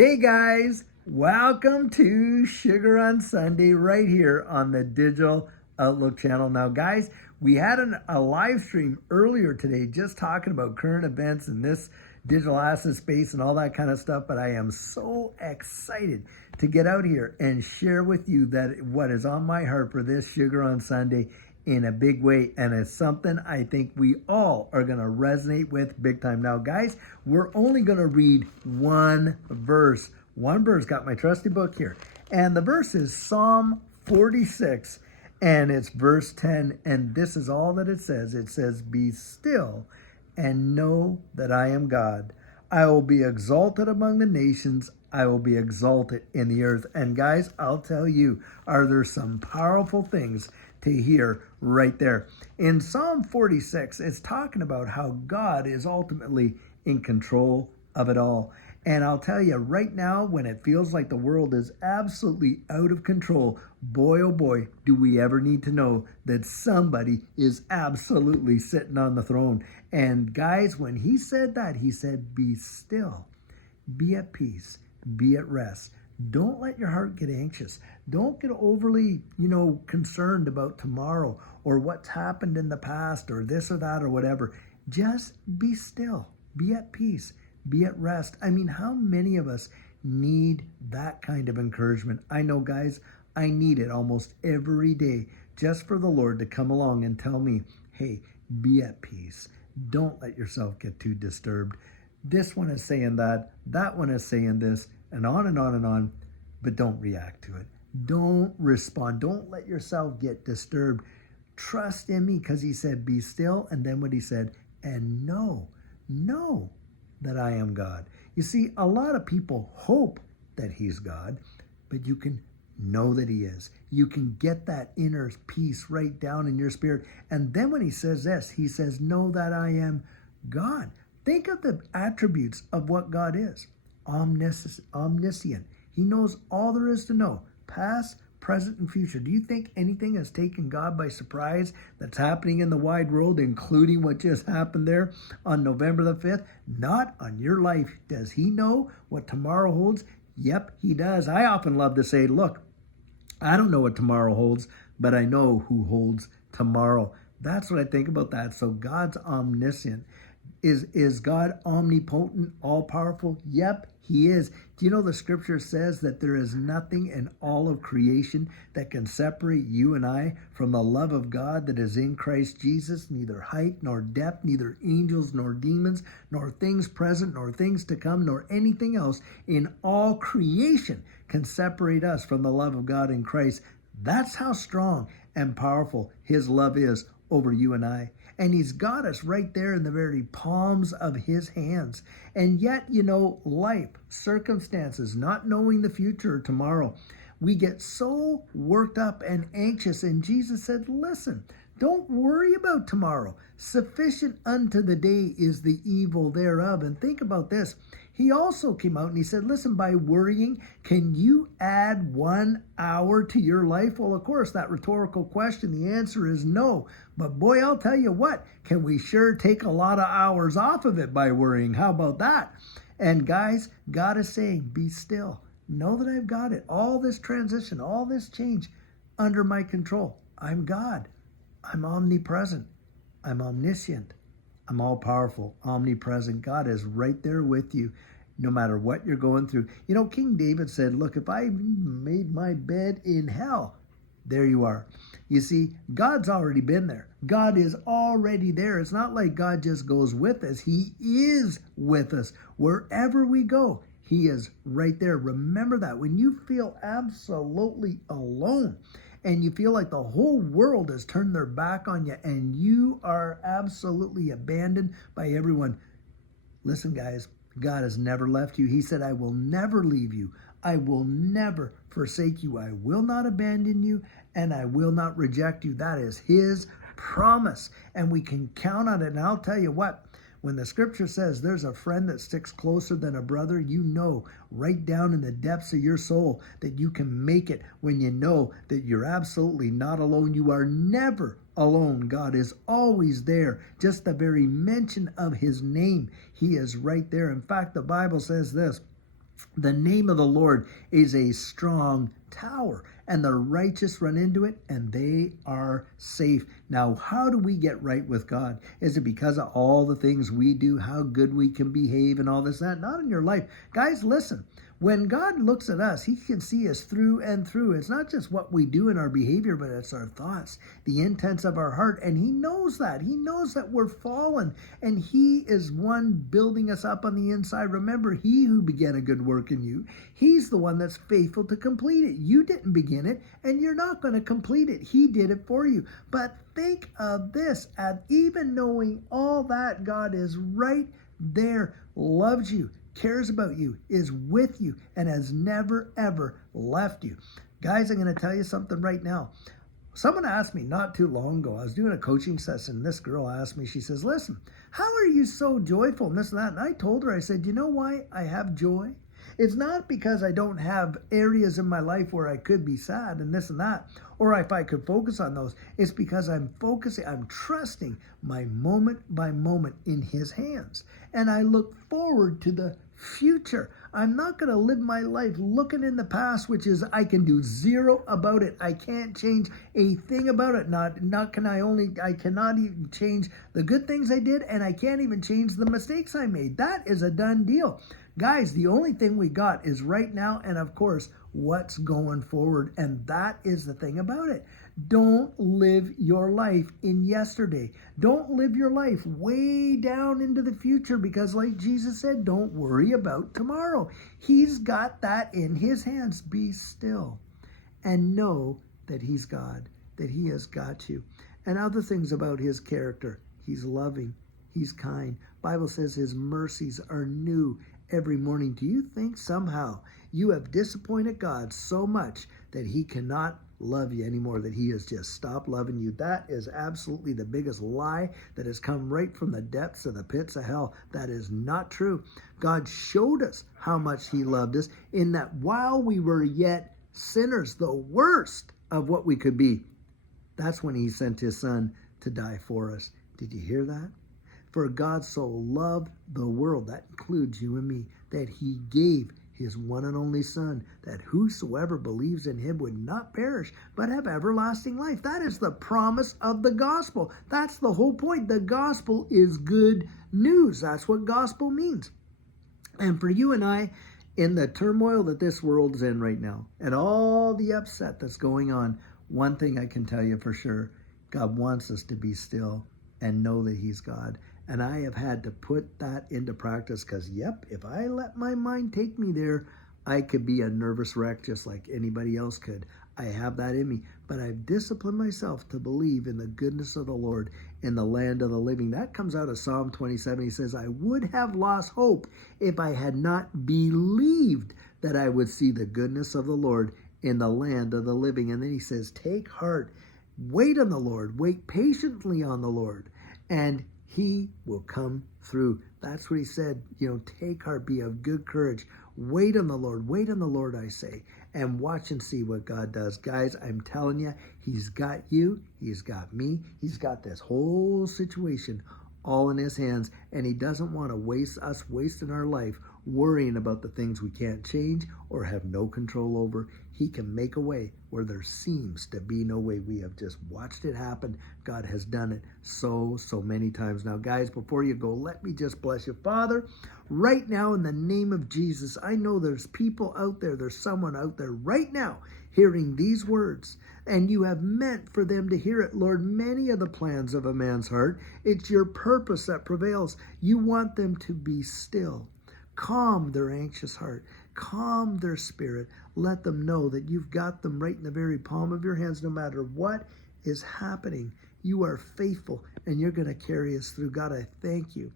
Hey guys, welcome to Sugar on Sunday right here on the Digital Outlook channel. Now guys, we had a live stream earlier today just talking about current events in this digital asset space and all that kind of stuff, but I am so excited to get out here and share with you that what is on my heart for this Sugar on Sunday in a big way, and it's something I think we all are going to resonate with big time. Now guys, we're only going to read one verse. Got my trusty book here, and the verse is Psalm 46, and it's verse 10, and this is all that it says. It says, "Be still and know that I am God. I will be exalted among the nations. I will be exalted in the earth." And guys, I'll tell you, are there some powerful things to hear right there. In Psalm 46, it's talking about how God is ultimately in control of it all. And I'll tell you right now, when it feels like the world is absolutely out of control, boy, oh boy, do we ever need to know that somebody is absolutely sitting on the throne. And guys, when he said that, he said, "Be still, be at peace, be at rest." Don't let your heart get anxious. Don't get overly, concerned about tomorrow or what's happened in the past or this or that or whatever. Just be still, be at peace, be at rest. I mean, how many of us need that kind of encouragement? I know, guys, I need it almost every day just for the Lord to come along and tell me, hey, be at peace. Don't let yourself get too disturbed. This one is saying that one is saying this, and on and on and on, but don't react to it. Don't respond. Don't let yourself get disturbed. Trust in me, because he said, "Be still," and then what he said, "And know that I am God." You see, a lot of people hope that he's God, but you can know that he is. You can get that inner peace right down in your spirit. And then when he says this, he says, "Know that I am God." Think of the attributes of what God is. Omniscient. He knows all there is to know, past, present, and future. Do you think anything has taken God by surprise that's happening in the wide world, including what just happened there on November the 5th? Not on your life. Does he know what tomorrow holds? Yep, he does. I often love to say, look, I don't know what tomorrow holds, but I know who holds tomorrow. That's what I think about that. So God's omniscient. Is God omnipotent, all-powerful? Yep, he is. Do you know the scripture says that there is nothing in all of creation that can separate you and I from the love of God that is in Christ Jesus? Neither height nor depth, neither angels nor demons, nor things present, nor things to come, nor anything else in all creation can separate us from the love of God in Christ. That's how strong and powerful his love is over you and I. And he's got us right there in the very palms of his hands. And yet, life, circumstances, not knowing the future or tomorrow, we get so worked up and anxious. And Jesus said, listen, don't worry about tomorrow. Sufficient unto the day is the evil thereof. And think about this. He also came out and he said, listen, by worrying, can you add 1 hour to your life? Well, of course, that rhetorical question, the answer is no. But boy, I'll tell you what, can we sure take a lot of hours off of it by worrying? How about that? And guys, God is saying, be still. Know that I've got it. All this transition, all this change under my control. I'm God. I'm omnipresent. I'm omniscient. I'm all powerful, omnipresent. God is right there with you, no matter what you're going through. King David said, look, if I made my bed in hell, there you are. You see, God's already been there. God is already there. It's not like God just goes with us. He is with us. Wherever we go, he is right there. Remember that. When you feel absolutely alone, and you feel like the whole world has turned their back on you and you are absolutely abandoned by everyone. Listen, guys, God has never left you. He said, I will never leave you. I will never forsake you. I will not abandon you and I will not reject you. That is his promise and we can count on it. And I'll tell you what, when the scripture says there's a friend that sticks closer than a brother, you know right down in the depths of your soul that you can make it when you know that you're absolutely not alone. You are never alone. God is always there. Just the very mention of his name, he is right there. In fact, the Bible says this, The name of the Lord is a strong tower, and the righteous run into it, and they are safe. Now, how do we get right with God? Is it because of all the things we do, how good we can behave, and all this, that? Not in your life. Guys, listen. When God looks at us, he can see us through and through. It's not just what we do in our behavior, but it's our thoughts, the intents of our heart. And he knows that. He knows that we're fallen. And he is one building us up on the inside. Remember, he who began a good work in you, he's the one that's faithful to complete it. You didn't begin it, and you're not going to complete it. He did it for you. But think of this, at even knowing all that, God is right there, loves you, cares about you, is with you, and has never, ever left you. Guys, I'm going to tell you something right now. Someone asked me not too long ago, I was doing a coaching session, and this girl asked me, she says, listen, how are you so joyful and this and that? And I told her, I said, you know why I have joy? It's not because I don't have areas in my life where I could be sad and this and that, or if I could focus on those. It's because I'm focusing, I'm trusting my moment by moment in his hands. And I look forward to the future. I'm not going to live my life looking in the past, which is I can do zero about it. I can't change a thing about it. I cannot even change the good things I did, and I can't even change the mistakes I made. That is a done deal. Guys, the only thing we got is right now, and of course, what's going forward. And that is the thing about it. Don't live your life in yesterday. Don't live your life way down into the future, because like Jesus said, don't worry about tomorrow. He's got that in his hands. Be still and know that he's God, that he has got you. And other things about his character. He's loving. He's kind. Bible says his mercies are new every morning. Do you think somehow you have disappointed God so much that he cannot love you anymore, that he has just stopped loving you? That is absolutely the biggest lie that has come right from the depths of the pits of hell. That is not true. God showed us how much he loved us in that while we were yet sinners, the worst of what we could be, that's when he sent his son to die for us. Did you hear that? For God so loved the world, that includes you and me, that he gave his one and only son, that whosoever believes in him would not perish, but have everlasting life. That is the promise of the gospel. That's the whole point. The gospel is good news. That's what gospel means. And for you and I, in the turmoil that this world's in right now, and all the upset that's going on, one thing I can tell you for sure, God wants us to be still and know that he's God. And I have had to put that into practice because, yep, if I let my mind take me there, I could be a nervous wreck just like anybody else could. I have that in me. But I've disciplined myself to believe in the goodness of the Lord in the land of the living. That comes out of Psalm 27. He says, I would have lost hope if I had not believed that I would see the goodness of the Lord in the land of the living. And then he says, take heart, wait on the Lord, wait patiently on the Lord, and he will come through. That's what he said. Take heart, be of good courage. Wait on the Lord, I say, and watch and see what God does. Guys, I'm telling you, he's got you, he's got me, he's got this whole situation all in his hands, and he doesn't want to waste us wasting our life worrying about the things we can't change or have no control over. He can make a way where there seems to be no way. We have just watched it happen. God has done it so many times. Now, guys, before you go, let me just bless you. Father, right now in the name of Jesus, I know there's people out there, there's someone out there right now hearing these words, and you have meant for them to hear it. Lord, many of the plans of a man's heart, it's your purpose that prevails. You want them to be still. Calm their anxious heart. Calm their spirit. Let them know that you've got them right in the very palm of your hands. No matter what is happening, you are faithful and you're going to carry us through. God, I thank you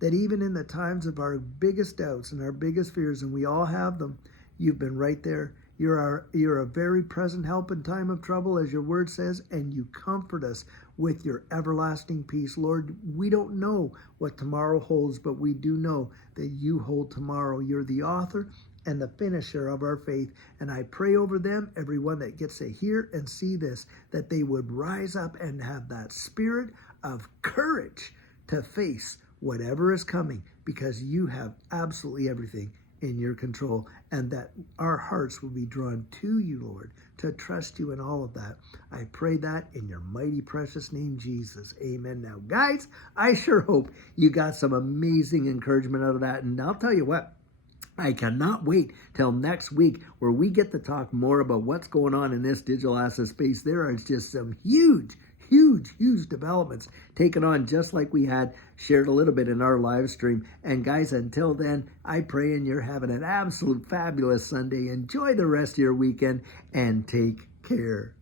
that even in the times of our biggest doubts and our biggest fears, and we all have them, you've been right there. You're a very present help in time of trouble, as your word says, and you comfort us with your everlasting peace. Lord, we don't know what tomorrow holds, but we do know that you hold tomorrow. You're the author and the finisher of our faith. And I pray over them, everyone that gets to hear and see this, that they would rise up and have that spirit of courage to face whatever is coming, because you have absolutely everything in your control, and that our hearts will be drawn to you, Lord, to trust you in all of that. I pray that in your mighty, precious name, Jesus. Amen. Now, guys, I sure hope you got some amazing encouragement out of that. And I'll tell you what, I cannot wait till next week where we get to talk more about what's going on in this digital asset space. There are just some huge developments taken on, just like we had shared a little bit in our live stream. And guys, until then, I pray and you're having an absolute fabulous Sunday. Enjoy the rest of your weekend and take care.